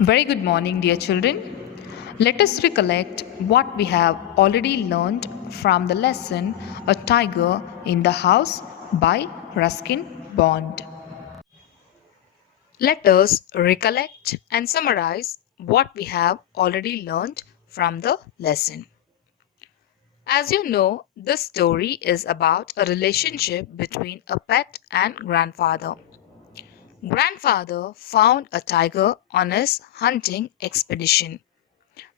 Very good morning, dear children. Let us recollect what we have already learned from the lesson A Tiger in the House by Ruskin Bond. Let us recollect and summarize what we have already learned from the lesson. As you know, this story is about a relationship between a pet and grandfather. Grandfather found a tiger on his hunting expedition,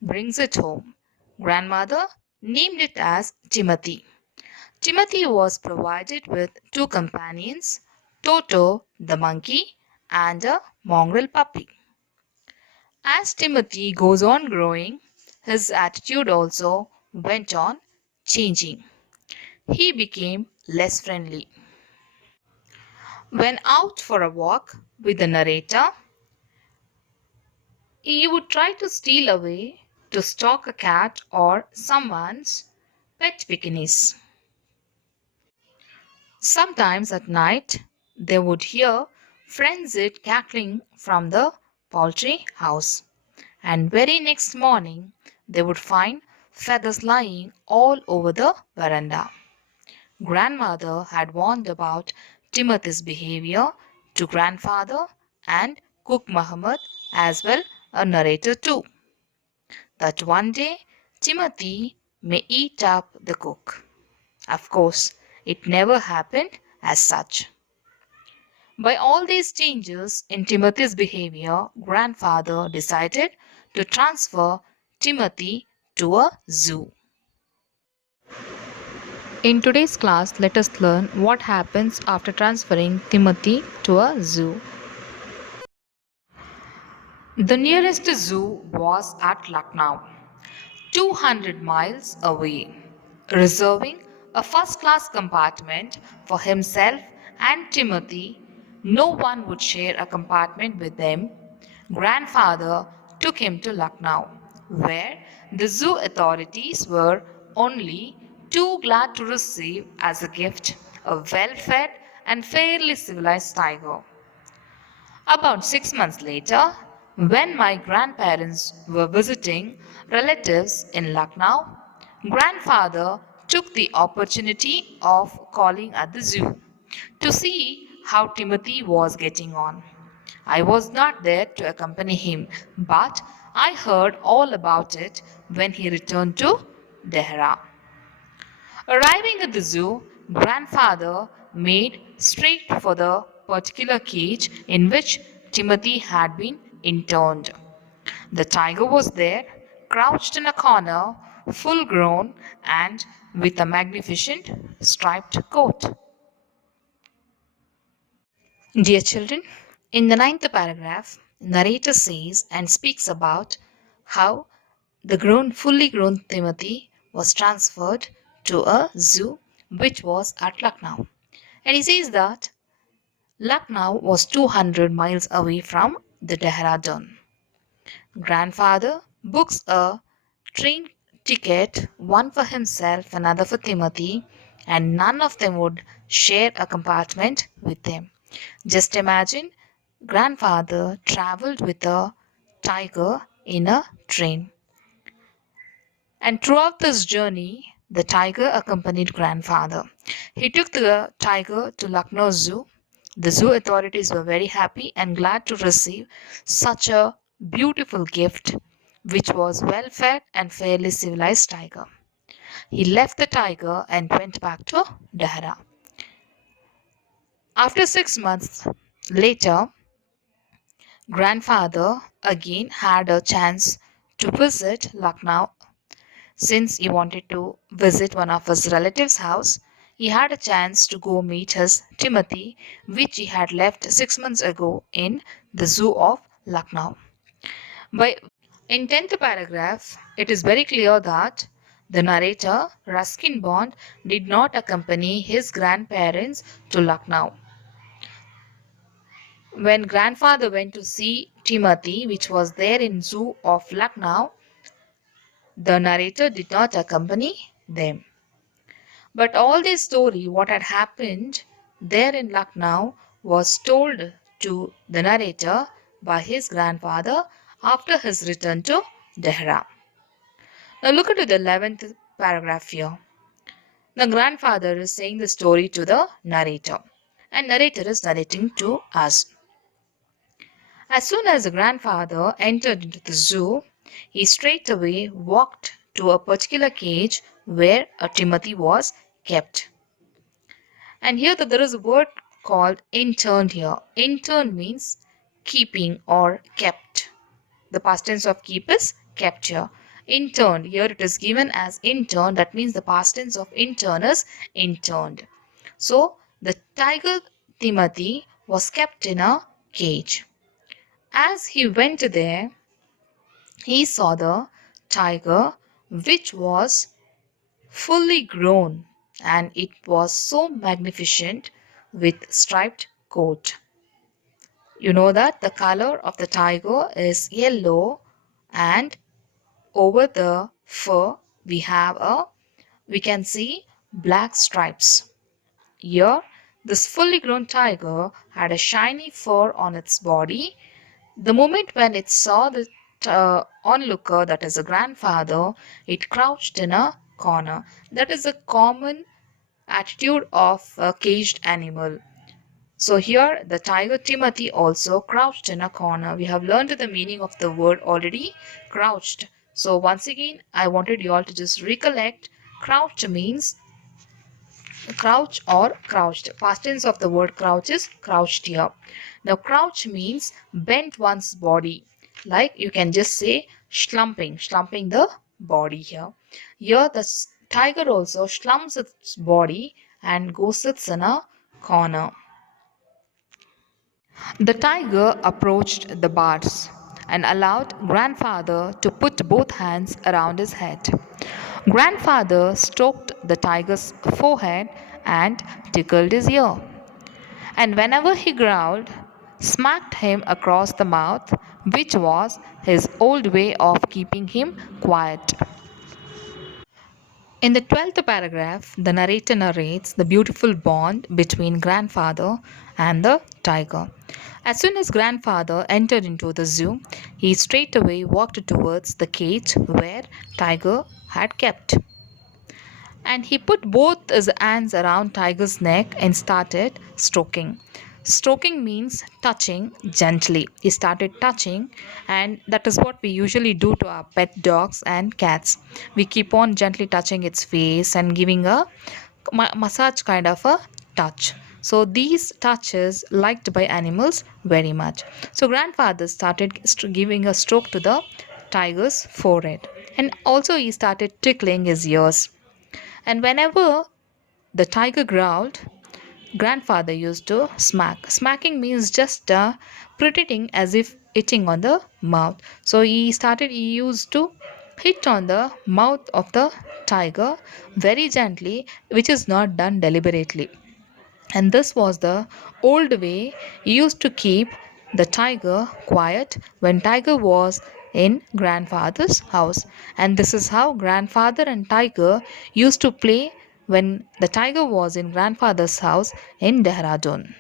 brings it home. Grandmother named it as Timothy. Timothy was provided with two companions, Toto the monkey and a mongrel puppy. As Timothy goes on growing, his attitude also went on changing. He became less friendly. When out for a walk with the narrator, he would try to steal away to stalk a cat or someone's pet Pekingese. Sometimes at night they would hear frenzied cackling from the poultry house, and very next morning they would find feathers lying all over the veranda. Grandmother had warned about Timothy's behavior to grandfather and Cook Muhammad as well, a narrator too, that one day Timothy may eat up the cook. Of course, it never happened as such. By all these changes in Timothy's behavior, grandfather decided to transfer Timothy to a zoo. In today's class, let us learn what happens after transferring Timothy to a zoo. The nearest zoo was at Lucknow, 200 miles away, reserving a first class compartment for himself and Timothy. No one would share a compartment with them. Grandfather took him to Lucknow, where the zoo authorities were only too glad to receive as a gift a well fed and fairly civilized tiger. About 6 months later, when my grandparents were visiting relatives in Lucknow, grandfather took the opportunity of calling at the zoo to see how Timothy was getting on. I was not there to accompany him, but I heard all about it when he returned to Dehra. Arriving at the zoo, grandfather made straight for the particular cage in which Timothy had been interned. The tiger was there, crouched in a corner, full grown and with a magnificent striped coat. Dear children, in the ninth paragraph, narrator says and speaks about how fully grown Timothy was transferred to a zoo which was at Lucknow. And he says that Lucknow was 200 miles away from the Dehradun. Grandfather books a train ticket, one for himself, another for Timothy, and none of them would share a compartment with them. Just imagine grandfather traveled with a tiger in a train. And throughout this journey, the tiger accompanied grandfather. He took the tiger to Lucknow Zoo. The zoo authorities were very happy and glad to receive such a beautiful gift, which was well fed and fairly civilized tiger. He left the tiger and went back to Dehra. After 6 months later, grandfather again had a chance to visit Lucknow. Since he wanted to visit one of his relatives' house, he had a chance to go meet his Timothy, which he had left 6 months ago in the zoo of Lucknow. By in 10th paragraph, it is very clear that the narrator, Ruskin Bond, did not accompany his grandparents to Lucknow. When grandfather went to see Timothy, which was there in zoo of Lucknow, the narrator did not accompany them. But all this story, what had happened there in Lucknow, was told to the narrator by his grandfather after his return to Dehra. Now look at the 11th paragraph here. The grandfather is saying the story to the narrator, and narrator is narrating to us. As soon as the grandfather entered into the zoo, he straightway walked to a particular cage where a Timothy was kept. And here there is a word called interned here. Interned means keeping or kept. The past tense of keep is kept here. Interned, here it is given as interned. That means the past tense of intern is interned. So the tiger Timothy was kept in a cage. As he went there, he saw the tiger, which was fully grown, and it was so magnificent with striped coat. You know that the color of the tiger is yellow, and over the fur we can see black stripes. Here, this fully grown tiger had a shiny fur on its body. The moment when it saw the onlooker, that is a grandfather, it crouched in a corner. That is a common attitude of a caged animal. So here the tiger Timothy also crouched in a corner. We have learned the meaning of the word already, crouched. So once again, I wanted you all to just recollect. Crouch means crouch or crouched. Past tense of the word crouch is crouched here. Now crouch means bent one's body. Like you can just say slumping the body here. Here the tiger also slumps its body and goes sits in a corner. The tiger approached the bars and allowed grandfather to put both hands around his head. Grandfather stroked the tiger's forehead and tickled his ear. And whenever he growled, smacked him across the mouth, which was his old way of keeping him quiet. In the 12th paragraph, the narrator narrates the beautiful bond between grandfather and the tiger. As soon as grandfather entered into the zoo, he straightway walked towards the cage where tiger had kept. And he put both his hands around tiger's neck and started stroking. Stroking means touching gently. He started touching, and that is what we usually do to our pet dogs and cats. We keep on gently touching its face and giving a massage kind of a touch. So these touches liked by animals very much. So grandfather started giving a stroke to the tiger's forehead, and also he started tickling his ears. And whenever the tiger growled, grandfather used to smack. Smacking means just pretending as if hitting on the mouth. So he used to hit on the mouth of the tiger very gently, which is not done deliberately. And this was the old way he used to keep the tiger quiet when tiger was in grandfather's house. And this is how grandfather and tiger used to play when the tiger was in grandfather's house in Dehradun.